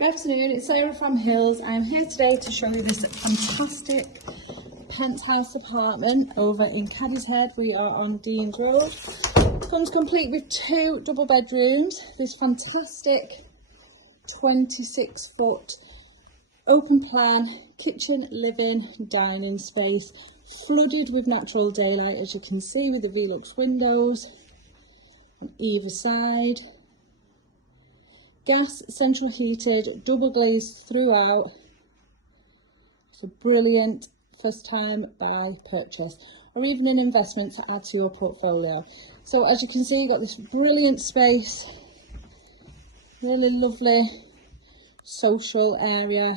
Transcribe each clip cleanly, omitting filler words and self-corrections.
Good afternoon, it's Sarah from Hills. I'm here today to show you this fantastic penthouse apartment over in Cadishead. We are on Dean's Road. Comes complete with 2 double bedrooms. This fantastic 26-foot open plan kitchen, living, dining space, flooded with natural daylight, as you can see, with the Velux windows on either side. Gas, central heated, double glazed throughout. It's a brilliant first time buy, purchase, or even an investment to add to your portfolio. So as you can see, you've got this brilliant space, really lovely social area.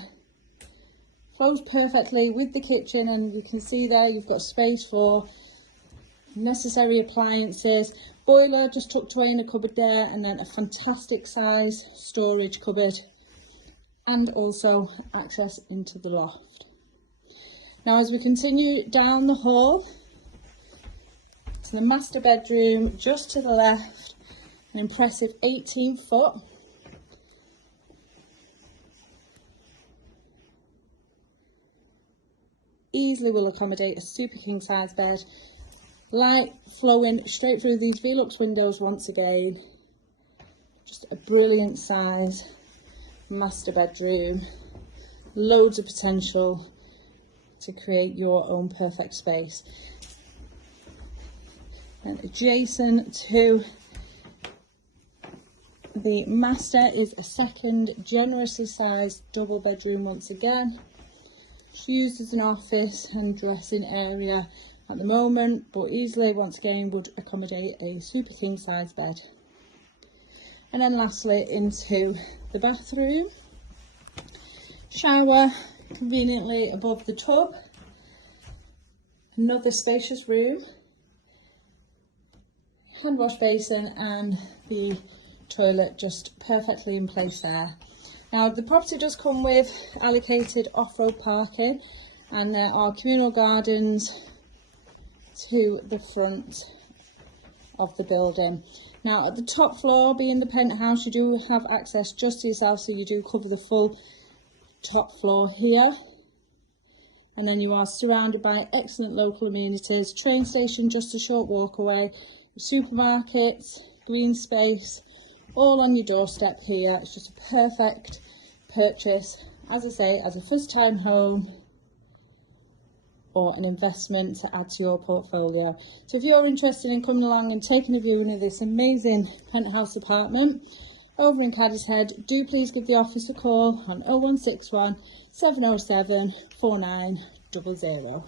Flows perfectly with the kitchen, and you can see there you've got space for necessary appliances. Boiler just tucked away in a cupboard there, and then a fantastic size storage cupboard, and also access into the loft. Now as we continue down the hall to the master bedroom, just to the left, an impressive 18-foot. Easily will accommodate a super king size bed. Light flowing straight through these Velux windows once again. Just a brilliant size master bedroom. Loads of potential to create your own perfect space. And adjacent to the master is a second generously sized double bedroom once again. It's used as an office and dressing area at the moment, but easily once again would accommodate a super king size bed. And then lastly into the bathroom. Shower conveniently above the tub. Another spacious room. Hand wash basin and the toilet just perfectly in place there. Now the property does come with allocated off-road parking, and there are communal gardens to the front of the building. Now at the top floor, being the penthouse, you do have access just to yourself, so you do cover the full top floor here. And then you are surrounded by excellent local amenities, train station just a short walk away, supermarkets, green space, all on your doorstep here. It's just a perfect purchase, as I say, as a first time home or an investment to add to your portfolio. So if you're interested in coming along and taking a viewing of this amazing penthouse apartment over in Cadishead, do please give the office a call on 0161 707 4900.